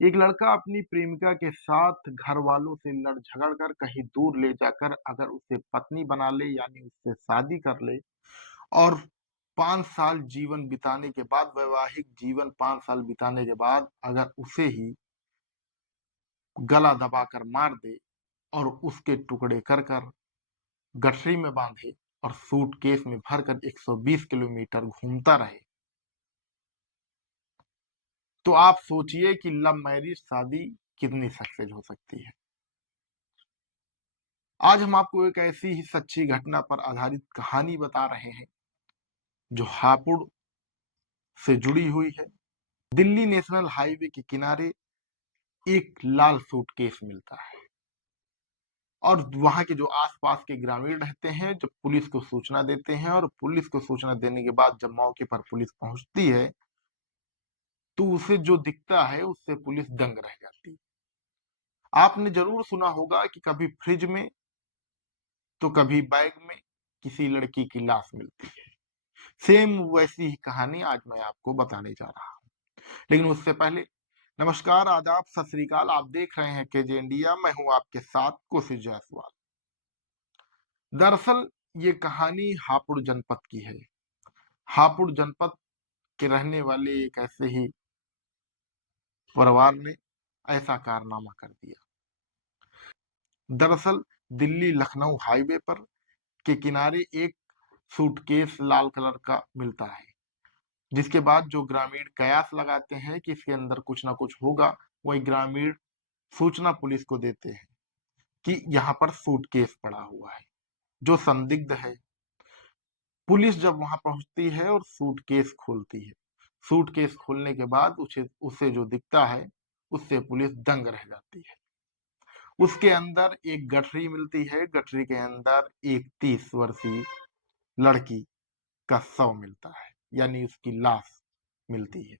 एक लड़का अपनी प्रेमिका के साथ घर वालों से लड़ झगड़ कर कहीं दूर ले जाकर अगर उसे पत्नी बना ले यानी उससे शादी कर ले और 5 साल जीवन बिताने के बाद वैवाहिक जीवन 5 साल बिताने के बाद अगर उसे ही गला दबाकर मार दे और उसके टुकड़े कर कर गठरी में बांधे और सूटकेस में भरकर 120 किलोमीटर घूमता रहे, तो आप सोचिए कि लव मैरिज शादी कितनी सक्सेस हो सकती है। आज हम आपको एक ऐसी ही सच्ची घटना पर आधारित कहानी बता रहे हैं जो हापुड़ से जुड़ी हुई है। दिल्ली नेशनल हाईवे के किनारे एक लाल सूटकेस मिलता है और वहां के जो आसपास के ग्रामीण रहते हैं जब पुलिस को सूचना देते हैं और पुलिस को सूचना देने के बाद जब मौके पर पुलिस पहुंचती है तो उसे जो दिखता है उससे पुलिस दंग रह जाती है। आपने जरूर सुना होगा कि कभी फ्रिज में तो कभी बैग में किसी लड़की की लाश मिलती है। सेम वैसी ही कहानी आज मैं आपको बताने जा रहा हूँ। लेकिन उससे पहले नमस्कार, आदाब, सत श्री अकाल। आप देख रहे हैं केजे इंडिया। मैं हूं आपके साथ कोशिश जायसवाल। दरअसल ये कहानी हापुड़ जनपद की है। हापुड़ जनपद के रहने वाले एक ऐसे ही परिवार ने ऐसा कारनामा कर दिया। दरअसल दिल्ली लखनऊ हाईवे पर के किनारे एक सूटकेस लाल कलर का मिलता है, जिसके बाद जो ग्रामीण कयास लगाते हैं कि इसके अंदर कुछ ना कुछ होगा, वही ग्रामीण सूचना पुलिस को देते हैं कि यहाँ पर सूटकेस पड़ा हुआ है जो संदिग्ध है। पुलिस जब वहां पहुंचती है और सूटकेस खोलती है, सूटकेस खोलने के बाद उसे उसे जो दिखता है उससे पुलिस दंग रह जाती है। उसके अंदर एक गठरी मिलती है, गठरी के अंदर एक 30 वर्षीय लड़की का शव मिलता है, यानी उसकी लाश मिलती है।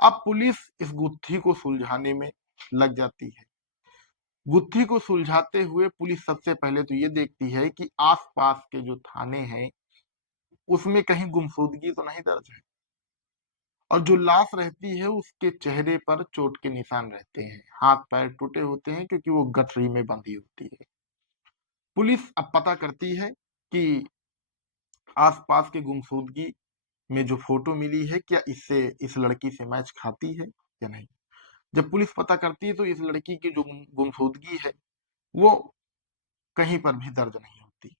अब पुलिस इस गुत्थी को सुलझाने में लग जाती है। गुत्थी को सुलझाते हुए पुलिस सबसे पहले तो ये देखती है कि आसपास के जो थाने हैं उसमें कहीं गुमशुदगी तो नहीं दर्ज है, और जो लाश रहती है उसके चेहरे पर चोट के निशान रहते हैं, हाथ पैर टूटे होते हैं क्योंकि वो गठरी में बंधी होती है। पुलिस अब पता करती है कि आसपास के गुमशुदगी में जो फोटो मिली है क्या इससे इस लड़की से मैच खाती है या नहीं। जब पुलिस पता करती है तो इस लड़की की जो गुमशुदगी है वो कहीं पर भी दर्ज नहीं होती।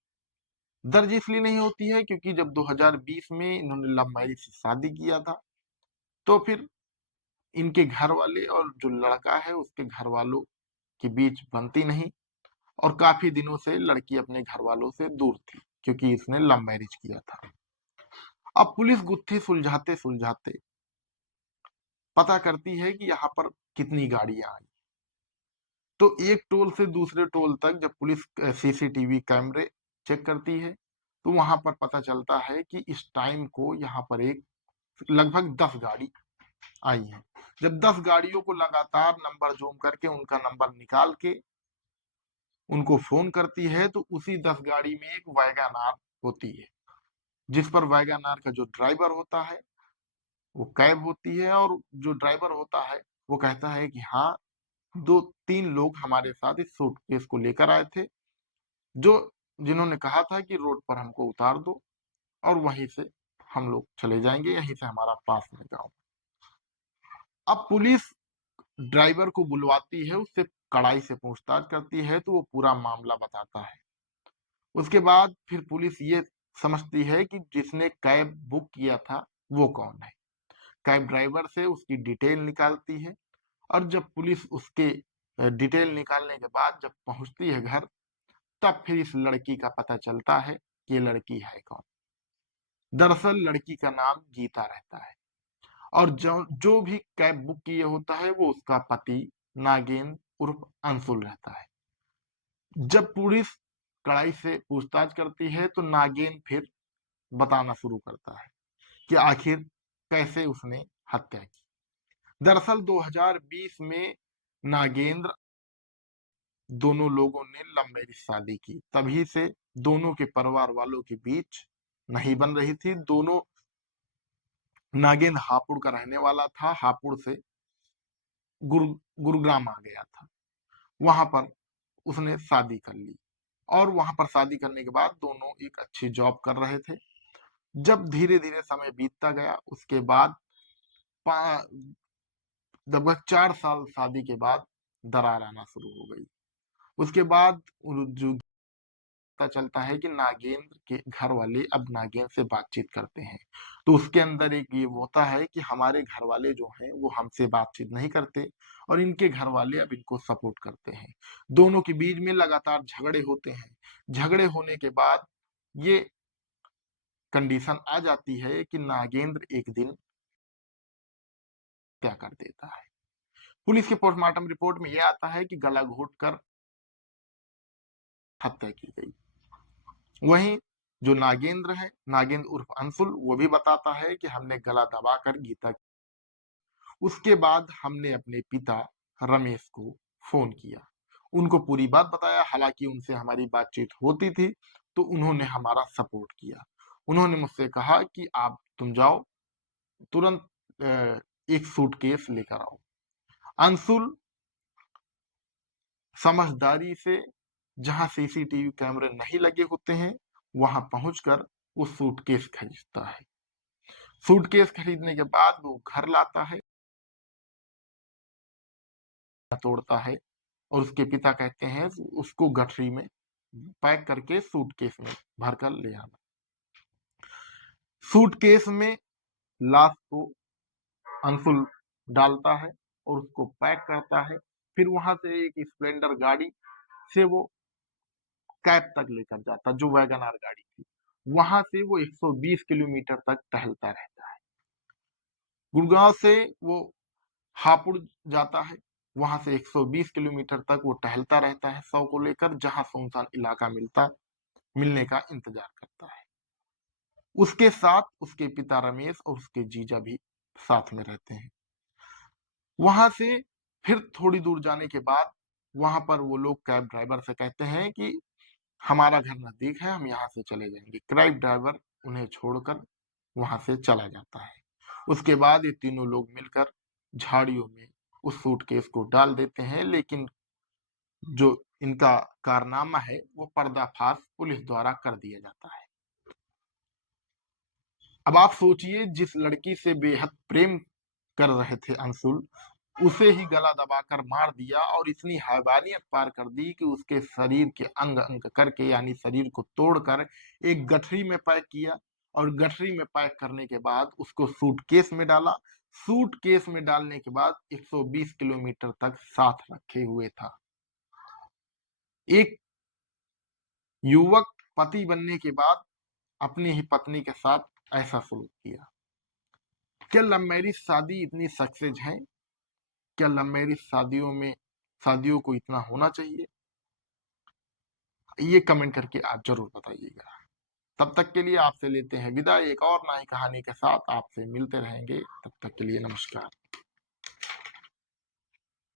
दर्ज इसलिए नहीं होती है क्योंकि जब 2020 में इन्होंने लव मैरिज से शादी किया था तो फिर इनके घर वाले और जो लड़का है उसके घर वालों के बीच बनती नहीं, और काफी दिनों से लड़की अपने घर वालों से दूर थी क्योंकि इसने लव मैरिज किया था। अब पुलिस गुत्थी सुलझाते सुलझाते पता करती है कि यहाँ पर कितनी गाड़ियां आई। तो एक टोल से दूसरे टोल तक जब पुलिस सीसीटीवी कैमरे चेक करती है तो वहां पर पता चलता है कि इस टाइम को यहाँ पर एक लगभग 10 गाड़ी आई है। जब 10 गाड़ियों को लगातार नंबर जूम करके उनका नंबर निकाल के उनको फोन करती है तो उसी 10 गाड़ी में एक वैगनार होती है, जिस पर वैगनार का जो ड्राइवर होता है वो कैब होती है, और जो ड्राइवर होता है वो कहता है कि हाँ, 2-3 लोग हमारे साथ इस सूटकेस को लेकर आए थे, जो जिन्होंने कहा था कि रोड पर हमको उतार दो और वहीं से हम लोग चले जाएंगे, यहीं से हमारा पास में गाँव। अब पुलिस ड्राइवर को बुलवाती है, उससे कड़ाई से पूछताछ करती है तो वो पूरा मामला बताता है। उसके बाद फिर पुलिस ये समझती है कि जिसने कैब बुक किया था वो कौन है। कैब ड्राइवर से उसकी डिटेल निकालती है, और जब पुलिस उसके डिटेल निकालने के बाद जब पहुंचती है घर, तब फिर इस लड़की का पता चलता है कि ये लड़की है कौन। दरअसल लड़की का नाम गीता रहता है, और जो जो भी कैब बुक किए होता है वो उसका पति नागेंद्र उर्फ अंशुल रहता है। जब पुलिस कड़ाई से पूछताछ करती है तो नागेंद्र फिर बताना शुरू करता है कि आखिर कैसे उसने हत्या की। दरअसल 2020 में नागेंद्र दोनों लोगों ने लव मैरिज शादी की, तभी से दोनों के परिवार वालों के बीच नहीं बन रही थी। दोनों नागेंद्र हापुड़ का रहने वाला था, हापुड़ से गुरुग्राम आ गया था। वहां पर उसने शादी कर ली और वहां पर शादी करने के बाद दोनों एक अच्छी जॉब कर रहे थे। जब धीरे धीरे समय बीतता गया, उसके बाद लगभग 4 साल शादी के बाद दरार आना शुरू हो गई। उसके बाद जो पता चलता है कि नागेंद्र के घर वाले अब नागेंद्र से बातचीत करते हैं। तो उसके अंदर एक ये होता है कि हमारे घर वाले जो हैं वो हमसे बातचीत नहीं करते और इनके घर वाले अब इनको सपोर्ट करते हैं। दोनों के बीच में लगातार झगड़े होते हैं। झगड़े होने के बाद ये कंडीशन आ जाती है कि नागेंद्र एक दिन क्या कर देता है। पुलिस के पोस्टमार्टम रिपोर्ट में यह आता है कि गला घोट कर हत्या की गई। वहीं जो नागेंद्र है, नागेंद्र उर्फ अंशुल, वो भी बताता है कि हमने गला दबाकर गीता। उसके बाद हमने अपने पिता रमेश को फोन किया, उनको पूरी बात बताया। हालांकि उनसे हमारी बातचीत होती थी, तो उन्होंने हमारा सपोर्ट किया। उन्होंने मुझसे कहा कि आप तुम जाओ, तुरंत एक सूटकेस लेकर आओ। अंशुल समझदारी से जहां सीसीटीवी कैमरे नहीं लगे होते हैं वहां पहुंचकर वो सूटकेस खरीदता है। सूटकेस खरीदने के बाद वो घर लाता है, तोड़ता है और उसके पिता कहते हैं उसको गठरी में पैक करके सूटकेस में भरकर ले आना। सूटकेस में लाश को अंशुल डालता है और उसको पैक करता है। फिर वहां से एक स्प्लेंडर गाड़ी से वो कैब तक लेकर जाता, जो वैगन आर गाड़ी थी। वहां से वो 120 किलोमीटर तक टहलता रहता है। गुड़गांव से वो हापुड़ जाता है। वहां से 120 किलोमीटर तक वो टहलता रहता है शव को लेकर, जहां सुनसान इलाका मिलने का इंतजार करता है। उसके साथ उसके पिता रमेश और उसके जीजा भी साथ में रहते हैं। वहां से फिर थोड़ी दूर जाने के बाद वहां पर वो लोग कैब ड्राइवर से कहते हैं कि हमारा घर नजदीक है, हम यहाँ से चले जाएंगे। कैब ड्राइवर उन्हें छोड़कर वहां से चला जाता है। उसके बाद ये तीनों लोग मिलकर झाड़ियों में उस सूटकेस को डाल देते हैं, लेकिन जो इनका कारनामा है वो पर्दाफाश पुलिस द्वारा कर दिया जाता है। अब आप सोचिए, जिस लड़की से बेहद प्रेम कर रहे थे अंशुल, उसे ही गला दबाकर मार दिया और इतनी हैवानियत पार कर दी कि उसके शरीर के अंग अंग करके, यानी शरीर को तोड़कर एक गठरी में पैक किया और गठरी में पैक करने के बाद उसको सूटकेस में डाला। सूटकेस में डालने के बाद 120 किलोमीटर तक साथ रखे हुए था। एक युवक पति बनने के बाद अपनी ही पत्नी के साथ ऐसा सलूक किया। क्या लव मैरिज शादी इतनी सक्सेस है? क्या लव मैरिज शादियों को इतना होना चाहिए? ये कमेंट करके आप जरूर बताइएगा। तब तक के लिए आपसे लेते हैं विदा, एक और नई कहानी के साथ आपसे मिलते रहेंगे। तब तक के लिए नमस्कार।